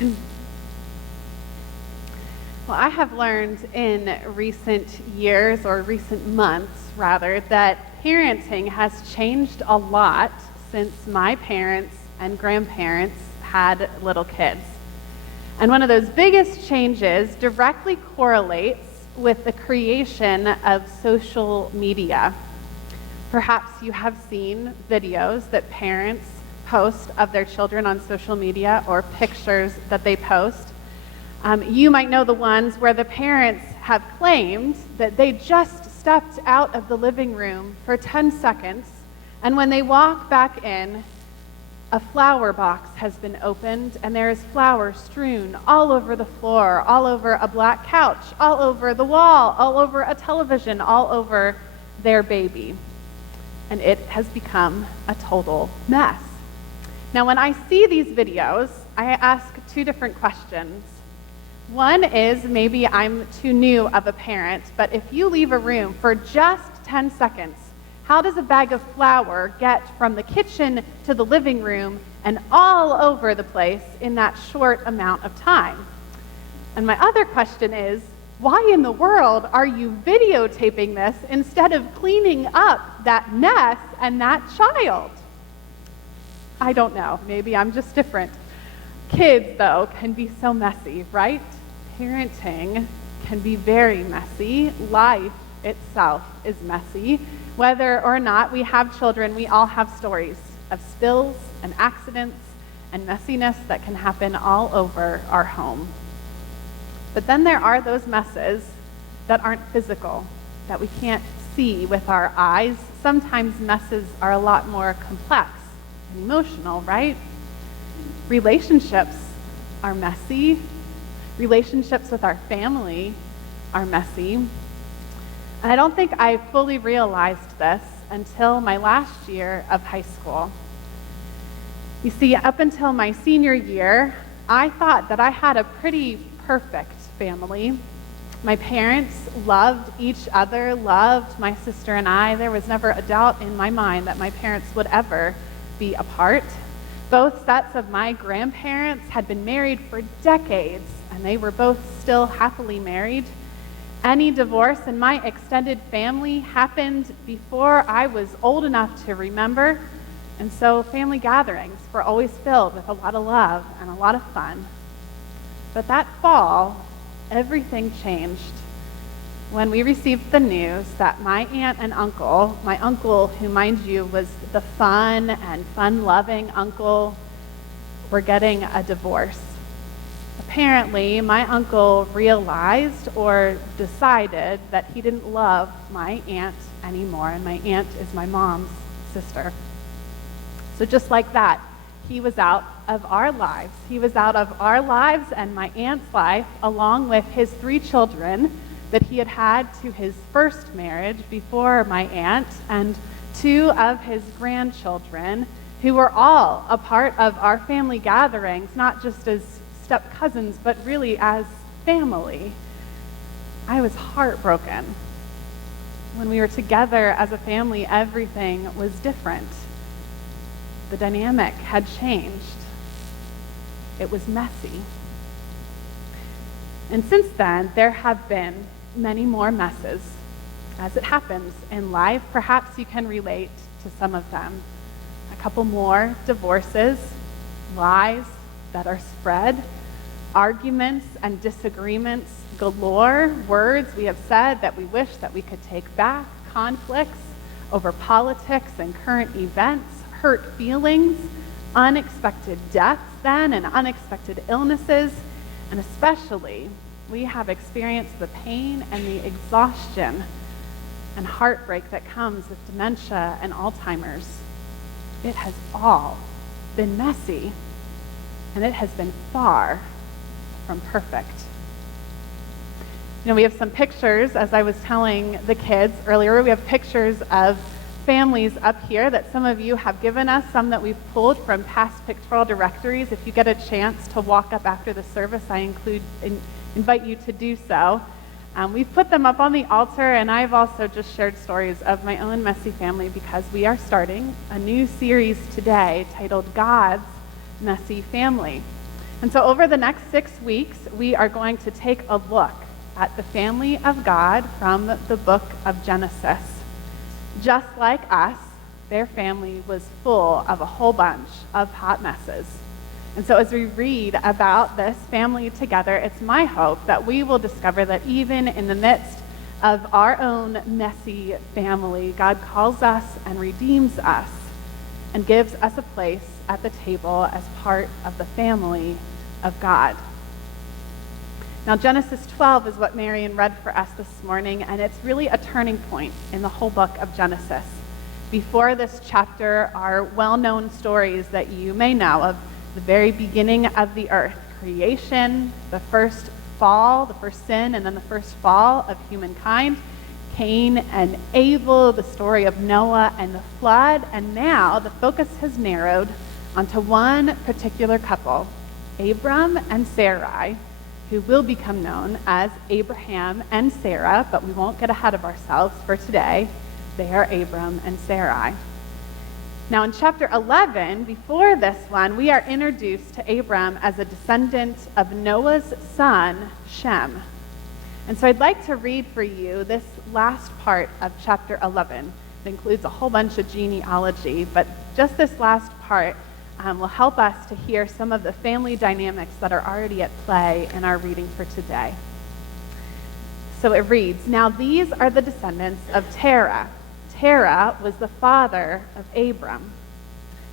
Well, I have learned in recent years, or recent months rather, that parenting has changed a lot since my parents and grandparents had little kids. And one of those biggest changes directly correlates with the creation of social media. Perhaps you have seen videos that parents post of their children on social media, or pictures that they post. You might know the ones where the parents have claimed that they just stepped out of the living room for 10 seconds, and when they walk back in, a flower box has been opened, and there is flour strewn all over the floor, all over a black couch, all over the wall, all over a television, all over their baby. And it has become a total mess. Now, when I see these videos, I ask two different questions. One is, maybe I'm too new of a parent, but if you leave a room for just 10 seconds, how does a bag of flour get from the kitchen to the living room and all over the place in that short amount of time? And my other question is, why in the world are you videotaping this instead of cleaning up that mess and that child? I don't know. Maybe I'm just different. Kids, though, can be so messy, right? Parenting can be very messy. Life itself is messy. Whether or not we have children, we all have stories of spills and accidents and messiness that can happen all over our home. But then there are those messes that aren't physical, that we can't see with our eyes. Sometimes messes are a lot more complex and emotional, right? Relationships are messy. Relationships with our family are messy. And I don't think I fully realized this until my last year of high school. You see, up until my senior year, I thought that I had a pretty perfect family. My parents loved each other, loved my sister and I. There was never a doubt in my mind that my parents would ever be apart. Both sets of my grandparents had been married for decades, and they were both still happily married. Any divorce in my extended family happened before I was old enough to remember, and so family gatherings were always filled with a lot of love and a lot of fun. But that fall, everything changed when we received the news that my aunt and uncle, my uncle, who, mind you, was the fun and fun-loving uncle, were getting a divorce. Apparently, my uncle realized or decided that he didn't love my aunt anymore, and my aunt is my mom's sister. So just like that, he was out of our lives. He was out of our lives and my aunt's life, along with his 3 children that he had had to his first marriage before my aunt, and 2 of his grandchildren, who were all a part of our family gatherings, not just as step cousins, but really as family. I was heartbroken. When we were together as a family, everything was different. The dynamic had changed. It was messy. And since then, there have been many more messes. As it happens in life, perhaps you can relate to some of them. A couple more divorces, lies that are spread, arguments and disagreements galore, words we have said that we wish that we could take back, conflicts over politics and current events, hurt feelings, unexpected deaths then, and unexpected illnesses, and especially we have experienced the pain and the exhaustion and heartbreak that comes with dementia and Alzheimer's. It has all been messy, and it has been far from perfect. You know, we have some pictures, as I was telling the kids earlier, we have pictures of families up here that some of you have given us, some that we've pulled from past pictorial directories. If you get a chance to walk up after the service, I invite you to do so. We've put them up on the altar, and I've also just shared stories of my own messy family because we are starting a new series today titled God's Messy Family. And so over the next 6 weeks, we are going to take a look at the family of God from the book of Genesis. Just like us, their family was full of a whole bunch of hot messes. And so as we read about this family together, it's my hope that we will discover that even in the midst of our own messy family, God calls us and redeems us and gives us a place at the table as part of the family of God. Now, Genesis 12 is what Marion read for us this morning, and it's really a turning point in the whole book of Genesis. Before this chapter are well-known stories that you may know of the very beginning of the earth, creation, the first fall, the first sin, and then the first fall of humankind, Cain and Abel, the story of Noah and the flood, and now the focus has narrowed onto one particular couple, Abram and Sarai, who will become known as Abraham and Sarah, but we won't get ahead of ourselves for today. They are Abram and Sarai. Now in chapter 11, before this one, we are introduced to Abram as a descendant of Noah's son, Shem. And so I'd like to read for you this last part of chapter 11. It includes a whole bunch of genealogy, but just this last part will help us to hear some of the family dynamics that are already at play in our reading for today. So it reads, "Now these are the descendants of Terah. Terah was the father of Abram."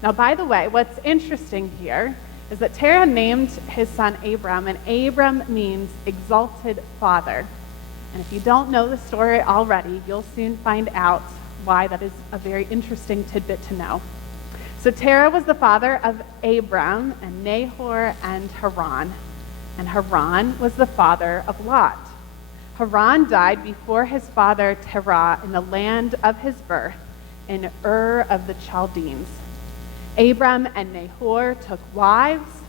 Now, by the way, what's interesting here is that Terah named his son Abram, and Abram means exalted father. And if you don't know the story already, you'll soon find out why that is a very interesting tidbit to know. So Terah was the father of Abram and Nahor and Haran. And Haran was the father of Lot. Haran died before his father Terah in the land of his birth, in Ur of the Chaldeans. Abram and Nahor took wives.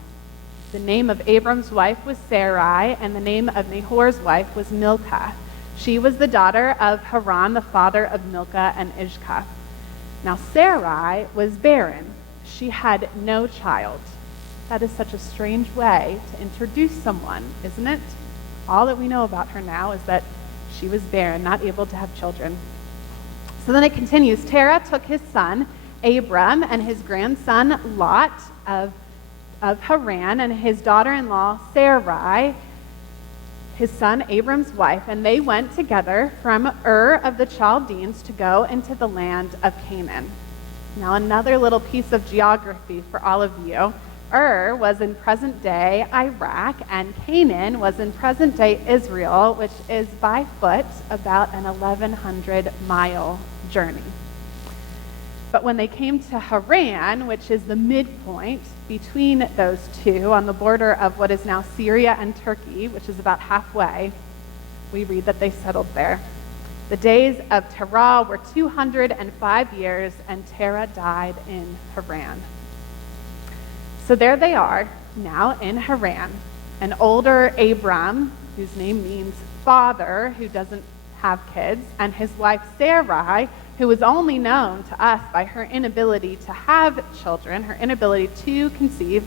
The name of Abram's wife was Sarai, and the name of Nahor's wife was Milcah. She was the daughter of Haran, the father of Milcah and Ishkah. Now Sarai was barren. She had no child. That is such a strange way to introduce someone, isn't it? All that we know about her now is that she was barren, not able to have children. So then it continues. Terah took his son Abram and his grandson Lot of Haran and his daughter-in-law Sarai, his son Abram's wife, and they went together from Ur of the Chaldeans to go into the land of Canaan. Now another little piece of geography for all of you. Ur was in present-day Iraq, and Canaan was in present-day Israel, which is by foot about an 1,100-mile journey. But when they came to Haran, which is the midpoint between those two, on the border of what is now Syria and Turkey, which is about halfway, we read that they settled there. The days of Terah were 205 years, and Terah died in Haran. So there they are, now in Haran. An older Abram, whose name means father, who doesn't have kids, and his wife Sarai, who was only known to us by her inability to have children, her inability to conceive,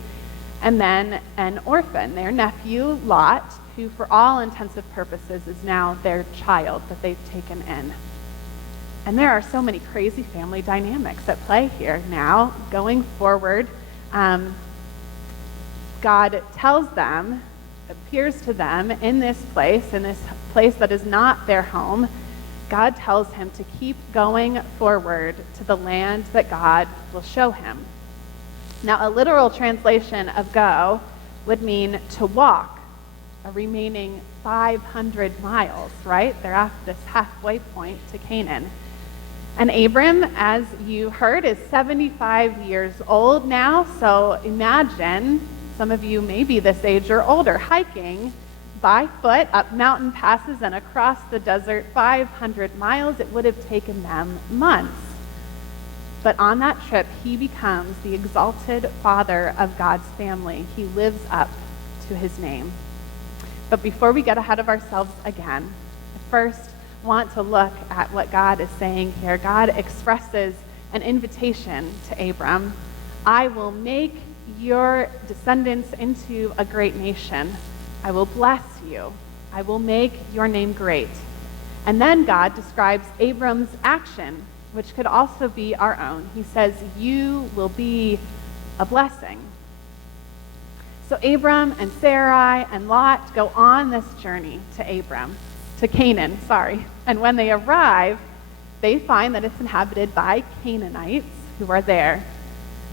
and then an orphan, their nephew Lot, who for all intensive purposes is now their child that they've taken in. And there are so many crazy family dynamics at play here now. Going forward, God tells them, appears to them in this place that is not their home. God tells him to keep going forward to the land that God will show him. Now, a literal translation of go would mean to walk a remaining 500 miles, right? They're at this halfway point to Canaan. And Abram, as you heard, is 75 years old now, so imagine, some of you may be this age or older, hiking by foot up mountain passes and across the desert 500 miles. It would have taken them months. But on that trip, he becomes the exalted father of God's family. He lives up to his name. But before we get ahead of ourselves again, I first want to look at what God is saying here. God expresses an invitation to Abram. I will make your descendants into a great nation. I will bless you. I will make your name great. And then God describes Abram's action, which could also be our own. He says, you will be a blessing. So Abram and Sarai and Lot go on this journey to Canaan. And when they arrive, they find that it's inhabited by Canaanites who are there.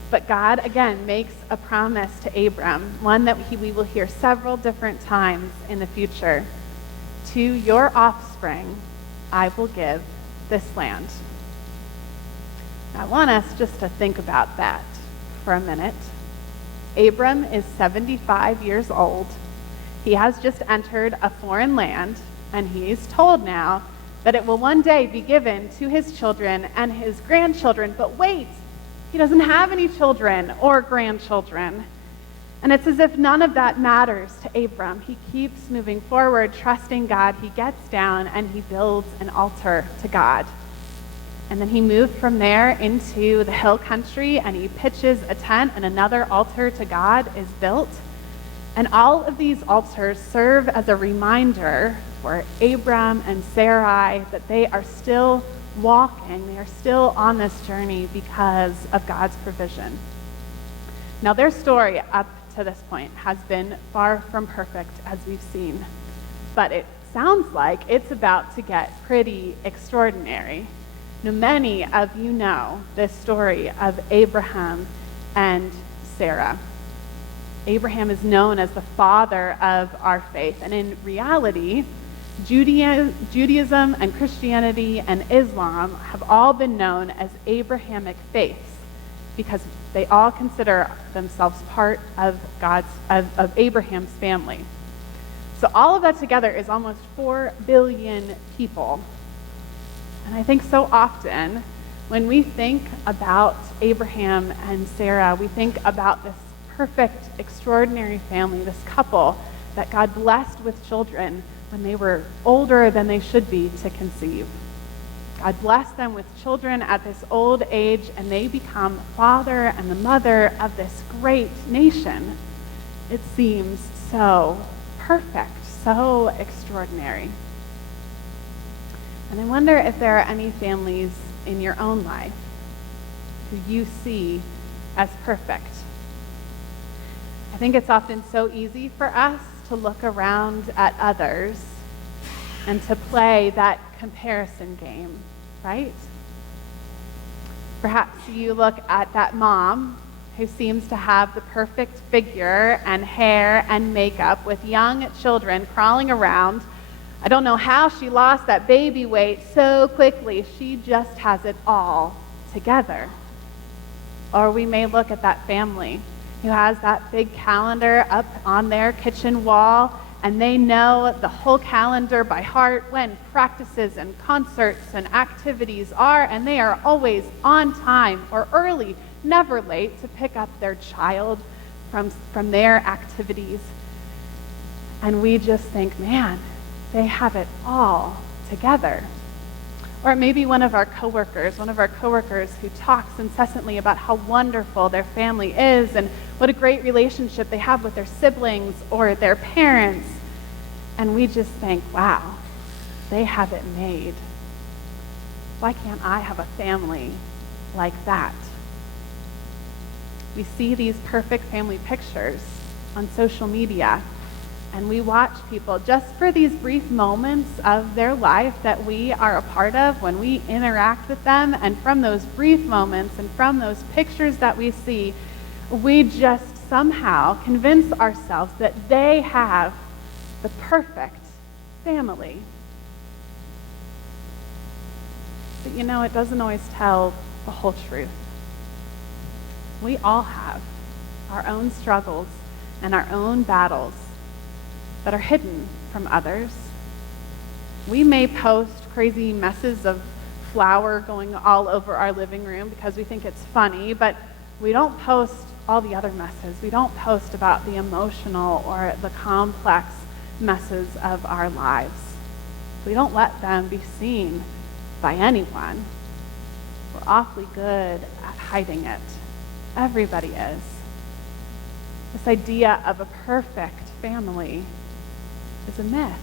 But God, again, makes a promise to Abram, one that we will hear several different times in the future. To your offspring, I will give this land. I want us just to think about that for a minute. Abram is 75 years old. He has just entered a foreign land, and he is told now that it will one day be given to his children and his grandchildren. But wait, he doesn't have any children or grandchildren. And it's as if none of that matters to Abram. He keeps moving forward, trusting God. He gets down and he builds an altar to God. And then he moved from there into the hill country and he pitches a tent and another altar to God is built. And all of these altars serve as a reminder for Abram and Sarai that they are still walking, they are still on this journey because of God's provision. Now their story up to this point has been far from perfect, as we've seen, but it sounds like it's about to get pretty extraordinary. Now, many of you know this story of Abraham and Sarah. Abraham is known as the father of our faith, and in reality, Judaism and Christianity and Islam have all been known as Abrahamic faiths because they all consider themselves part of Abraham's family. So all of that together is almost 4 billion people. And I think so often when we think about Abraham and Sarah, we think about this perfect, extraordinary family, this couple that God blessed with children when they were older than they should be to conceive. God blessed them with children at this old age, and they become father and the mother of this great nation. It seems so perfect, so extraordinary. And I wonder if there are any families in your own life who you see as perfect. I think it's often so easy for us to look around at others and to play that comparison game, right? Perhaps you look at that mom who seems to have the perfect figure and hair and makeup with young children crawling around. I don't know how she lost that baby weight so quickly. She just has it all together. Or we may look at that family who has that big calendar up on their kitchen wall, and they know the whole calendar by heart, when practices and concerts and activities are, and they are always on time or early, never late to pick up their child from their activities. And we just think, man, they have it all together. Or maybe one of our coworkers who talks incessantly about how wonderful their family is and what a great relationship they have with their siblings or their parents. And we just think, wow, they have it made. Why can't I have a family like that? We see these perfect family pictures on social media, and we watch people just for these brief moments of their life that we are a part of when we interact with them. And from those brief moments and from those pictures that we see, we just somehow convince ourselves that they have the perfect family. But you know, it doesn't always tell the whole truth. We all have our own struggles and our own battles that are hidden from others. We may post crazy messes of flour going all over our living room because we think it's funny, but we don't post all the other messes. We don't post about the emotional or the complex messes of our lives. We don't let them be seen by anyone. We're awfully good at hiding it. Everybody is. This idea of a perfect family is a myth.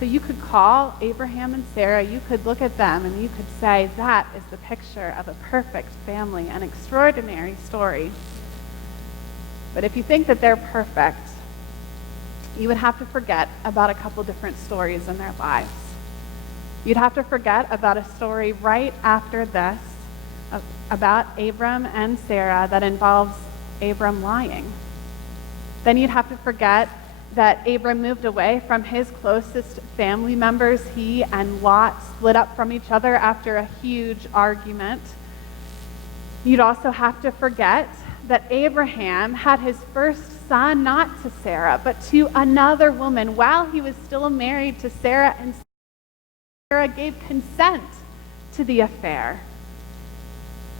So you could call Abraham and Sarah, you could look at them, and you could say, that is the picture of a perfect family, an extraordinary story. But if you think that they're perfect, you would have to forget about a couple different stories in their lives. You'd have to forget about a story right after this about Abram and Sarah that involves Abram lying. Then you'd have to forget that Abram moved away from his closest family members. He and Lot split up from each other after a huge argument. You'd also have to forget that Abraham had his first son not to Sarah, but to another woman while he was still married to Sarah, and Sarah gave consent to the affair.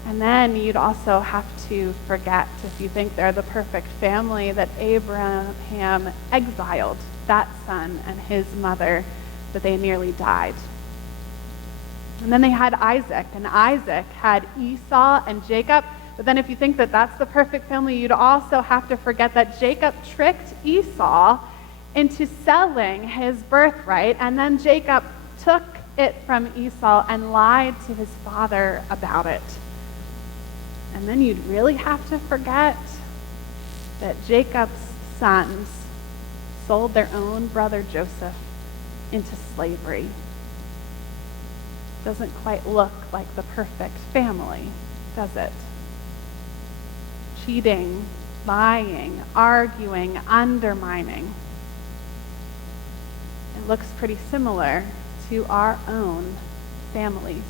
And then you'd also have to forget, if you think they're the perfect family, that Abraham exiled that son and his mother, that they nearly died. And then they had Isaac, and Isaac had Esau and Jacob. But then if you think that that's the perfect family, you'd also have to forget that Jacob tricked Esau into selling his birthright, and then Jacob took it from Esau and lied to his father about it. And then you'd really have to forget that Jacob's sons sold their own brother Joseph into slavery. Doesn't quite look like the perfect family, does it? Cheating, lying, arguing, undermining. It looks pretty similar to our own families.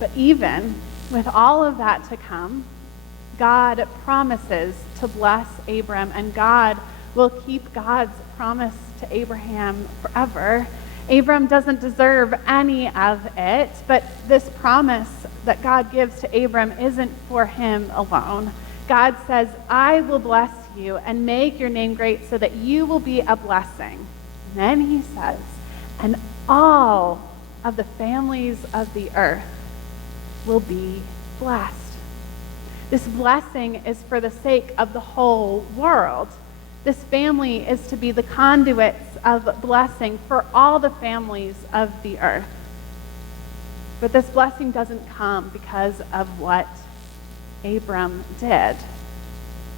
But even with all of that to come, God promises to bless Abram, and God will keep God's promise to Abraham forever. Abram doesn't deserve any of it, but this promise that God gives to Abram isn't for him alone. God says, I will bless you and make your name great so that you will be a blessing. And then he says, and all of the families of the earth will be blessed. This blessing is for the sake of the whole world. This family is to be the conduits of blessing for all the families of the earth. But this blessing doesn't come because of what Abram did.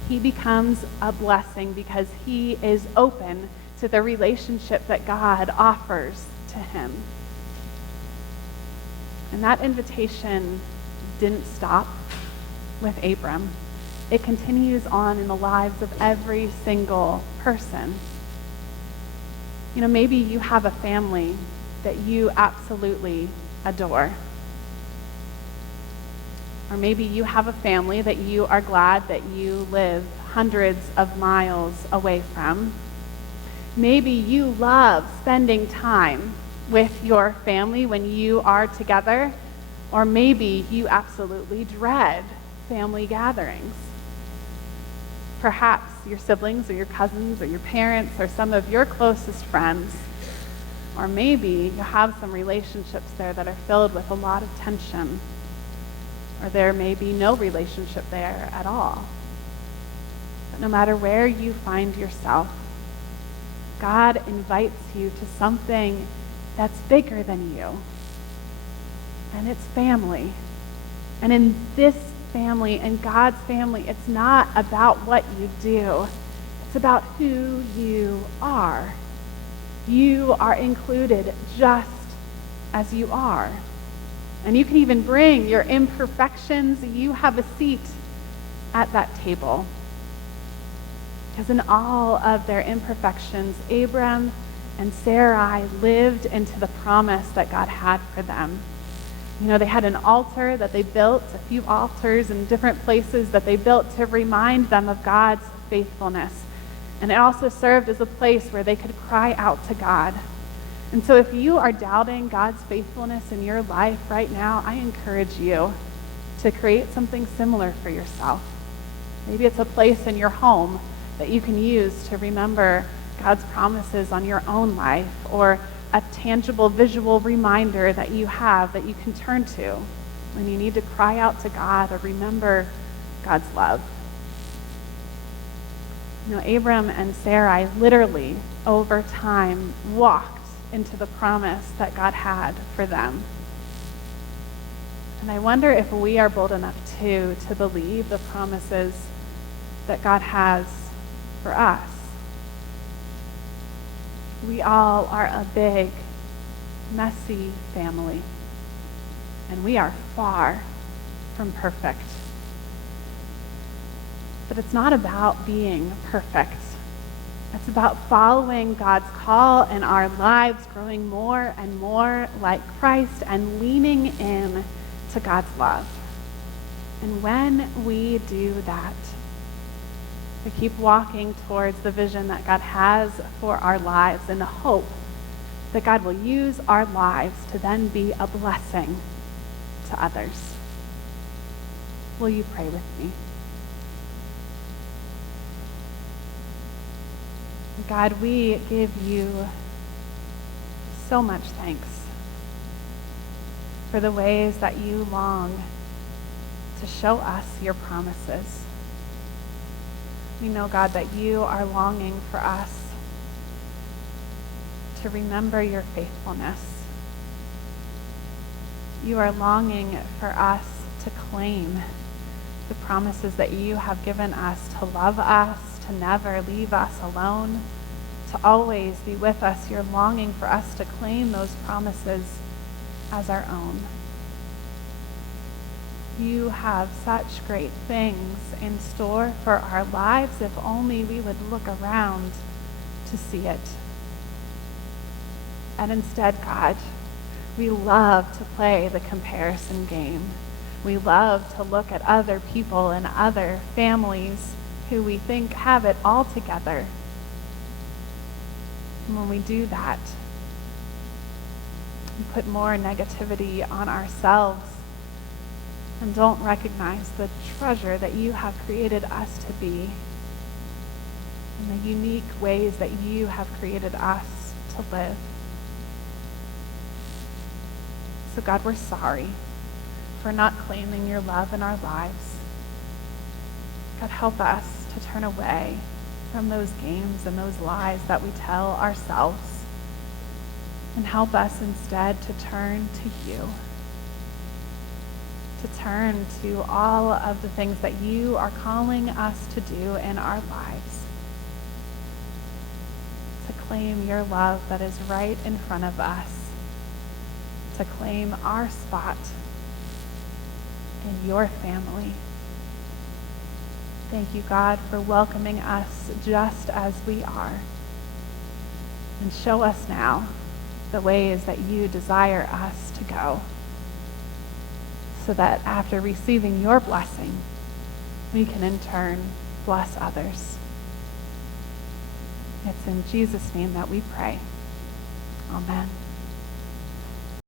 He becomes a blessing because he is open to the relationship that God offers to him. And that invitation didn't stop with Abram. It continues on in the lives of every single person. You know, maybe you have a family that you absolutely adore. Or maybe you have a family that you are glad that you live hundreds of miles away from. Maybe you love spending time with your family when you are together, or maybe you absolutely dread family gatherings. Perhaps your siblings or your cousins or your parents or some of your closest friends, or maybe you have some relationships there that are filled with a lot of tension, or there may be no relationship there at all. But no matter where you find yourself, God invites you to something that's bigger than you. And it's family. And in this family, in God's family, it's not about what you do. It's about who you are. You are included just as you are. And you can even bring your imperfections. You have a seat at that table. Because in all of their imperfections, Abram and Sarai lived into the promise that God had for them. You know, they had an altar that they built, a few altars in different places that they built to remind them of God's faithfulness. And it also served as a place where they could cry out to God. And so if you are doubting God's faithfulness in your life right now, I encourage you to create something similar for yourself. Maybe it's a place in your home that you can use to remember God's promises on your own life, or a tangible visual reminder that you have that you can turn to when you need to cry out to God or remember God's love. Abram and Sarai literally, over time, walked into the promise that God had for them. And I wonder if we are bold enough, too, to believe the promises that God has for us. We all are a big, messy family, and we are far from perfect. But it's not about being perfect. It's about following God's call in our lives, growing more and more like Christ, and leaning in to God's love. And when we do that, we keep walking towards the vision that God has for our lives in the hope that God will use our lives to then be a blessing to others. Will you pray with me? God, we give you so much thanks for the ways that you long to show us your promises. We know, God, that you are longing for us to remember your faithfulness. You are longing for us to claim the promises that you have given us, to love us, to never leave us alone, to always be with us. You're longing for us to claim those promises as our own. You have such great things in store for our lives if only we would look around to see it. And instead, God, we love to play the comparison game. We love to look at other people and other families who we think have it all together. And when we do that, we put more negativity on ourselves and don't recognize the treasure that you have created us to be and the unique ways that you have created us to live. So God, we're sorry for not claiming your love in our lives. God, help us to turn away from those games and those lies that we tell ourselves, and help us instead to turn to you, to turn to all of the things that you are calling us to do in our lives, to claim your love that is right in front of us, to claim our spot in your family. Thank you, God, for welcoming us just as we are. And show us now the ways that you desire us to go, so that after receiving your blessing, we can in turn bless others. It's in Jesus' name that we pray. Amen.